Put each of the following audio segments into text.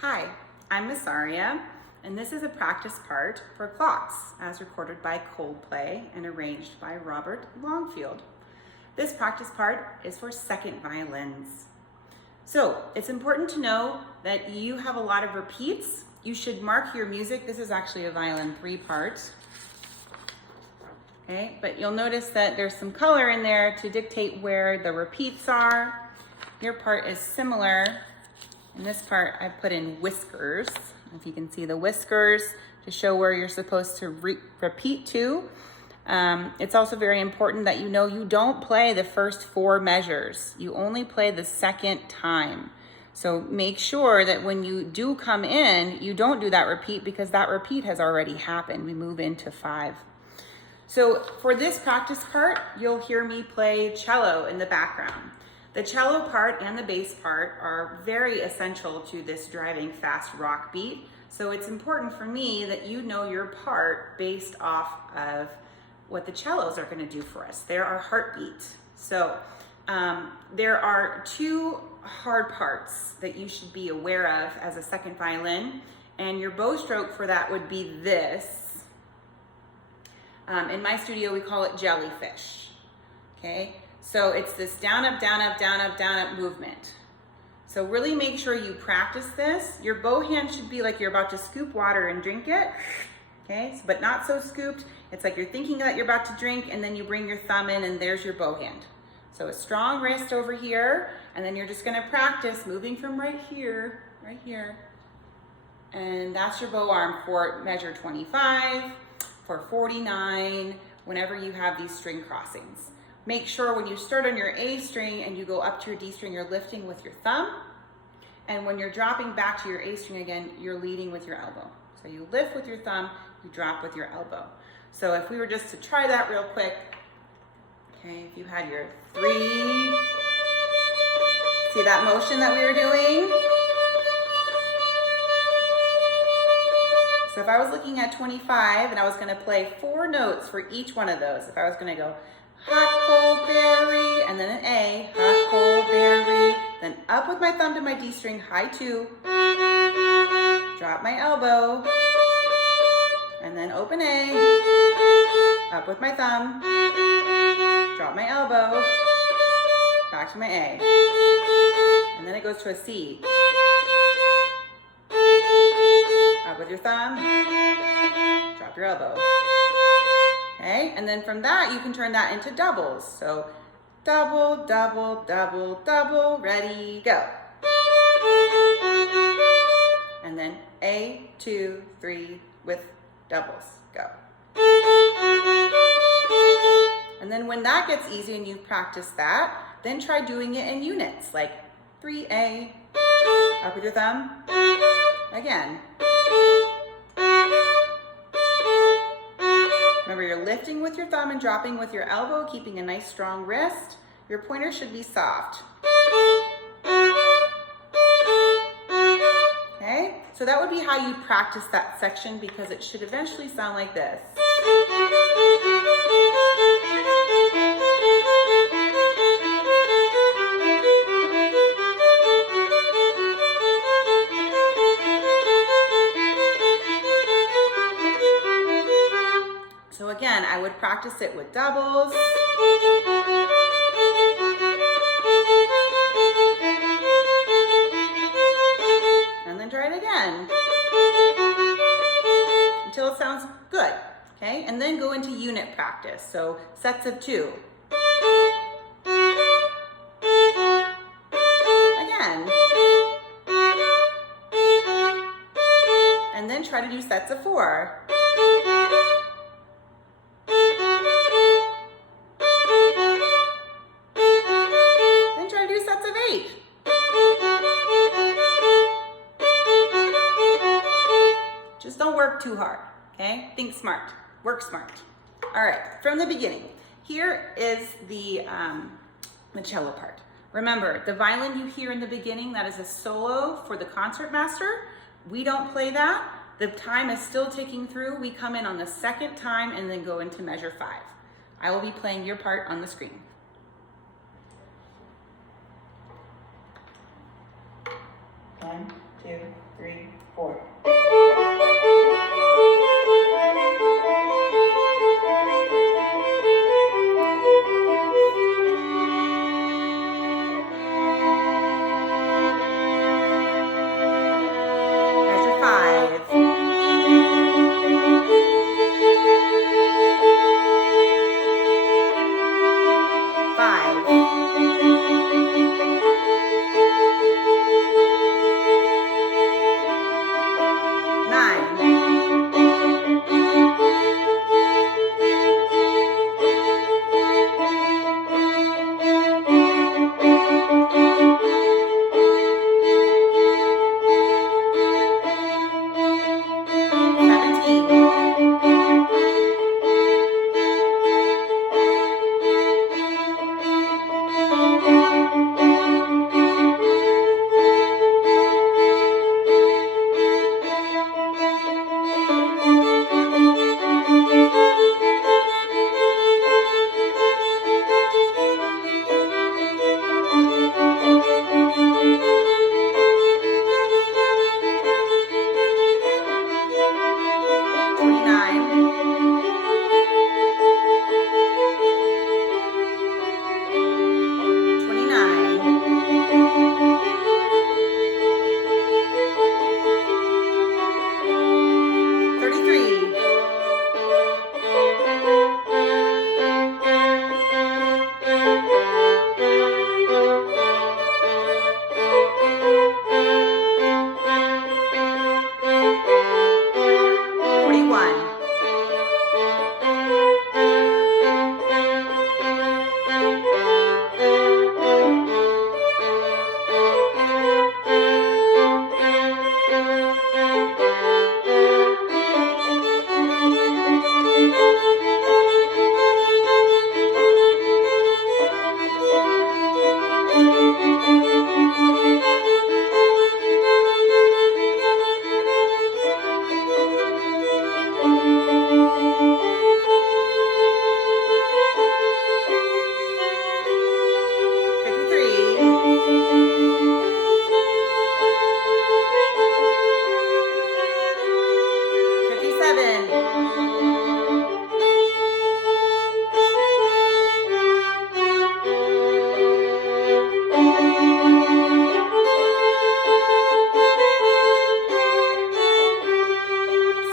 Hi, I'm Miss Aria, and this is a practice part for clocks as recorded by Coldplay and arranged by Robert Longfield. This practice part is for second violins. So it's important to know that you have a lot of repeats. You should mark your music. This is actually a violin 3 part. Okay, but you'll notice that there's some color in there to dictate where the repeats are. Your part is similar. In this part, I put in whiskers. If you can see the whiskers to show where you're supposed to repeat to. It's also very important that you know you don't play the first 4 measures. You only play the second time. So make sure that when you do come in, you don't do that repeat because that repeat has already happened. We move into 5. So for this practice part, you'll hear me play cello in the background. The cello part and the bass part are very essential to this driving fast rock beat. So it's important for me that you know your part based off of what the cellos are going to do for us. They're our heartbeat. So there are 2 hard parts that you should be aware of as a second violin, and your bow stroke for that would be this. In my studio, we call it jellyfish. Okay, so it's this down, up, down, up, down, up, down, up movement. So really make sure you practice this. Your bow hand should be like you're about to scoop water and drink it. Okay, but not so scooped. It's like you're thinking that you're about to drink, and then you bring your thumb in and there's your bow hand. So a strong wrist over here, and then you're just gonna practice moving from right here, and that's your bow arm for measure 25, for 49, whenever you have these string crossings. Make sure when you start on your A string and you go up to your D string, you're lifting with your thumb. And when you're dropping back to your A string again, you're leading with your elbow. So you lift with your thumb, you drop with your elbow. So if we were just to try that real quick, okay, if you had your 3, see that motion that we were doing? So if I was looking at 25 and I was gonna play 4 notes for each one of those, if I was gonna go huckleberry, and then an A, huckleberry, then up with my thumb to my D string, high 2, drop my elbow, and then open A, up with my thumb, drop my elbow, back to my A, and then it goes to a C, up with your thumb, drop your elbow. Okay, and then from that, you can turn that into doubles. So double, double, double, double, ready, go. And then A, 2, 3 with doubles, go. And then when that gets easy and you've practiced that, then try doing it in units, like 3A, up with your thumb, again. Remember, you're lifting with your thumb and dropping with your elbow, keeping a nice strong wrist. Your pointer should be soft. Okay, so that would be how you practice that section because it should eventually sound like this. So again, I would practice it with doubles. And then try it again. Until it sounds good, okay? And then go into unit practice, so sets of 2. Again. And then try to do sets of 4. Just don't work too hard, okay? Think smart, work smart. All right, from the beginning, here is the cello part. Remember, the violin you hear in the beginning, that is a solo for the concertmaster. We don't play that. The time is still ticking through. We come in on the second time and then go into measure 5. I will be playing your part on the screen. 2, 3, 4. There's your 5. 5.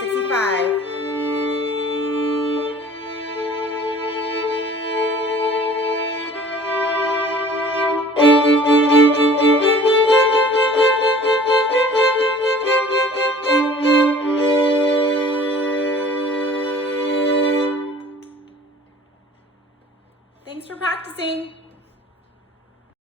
65. Thanks for practicing.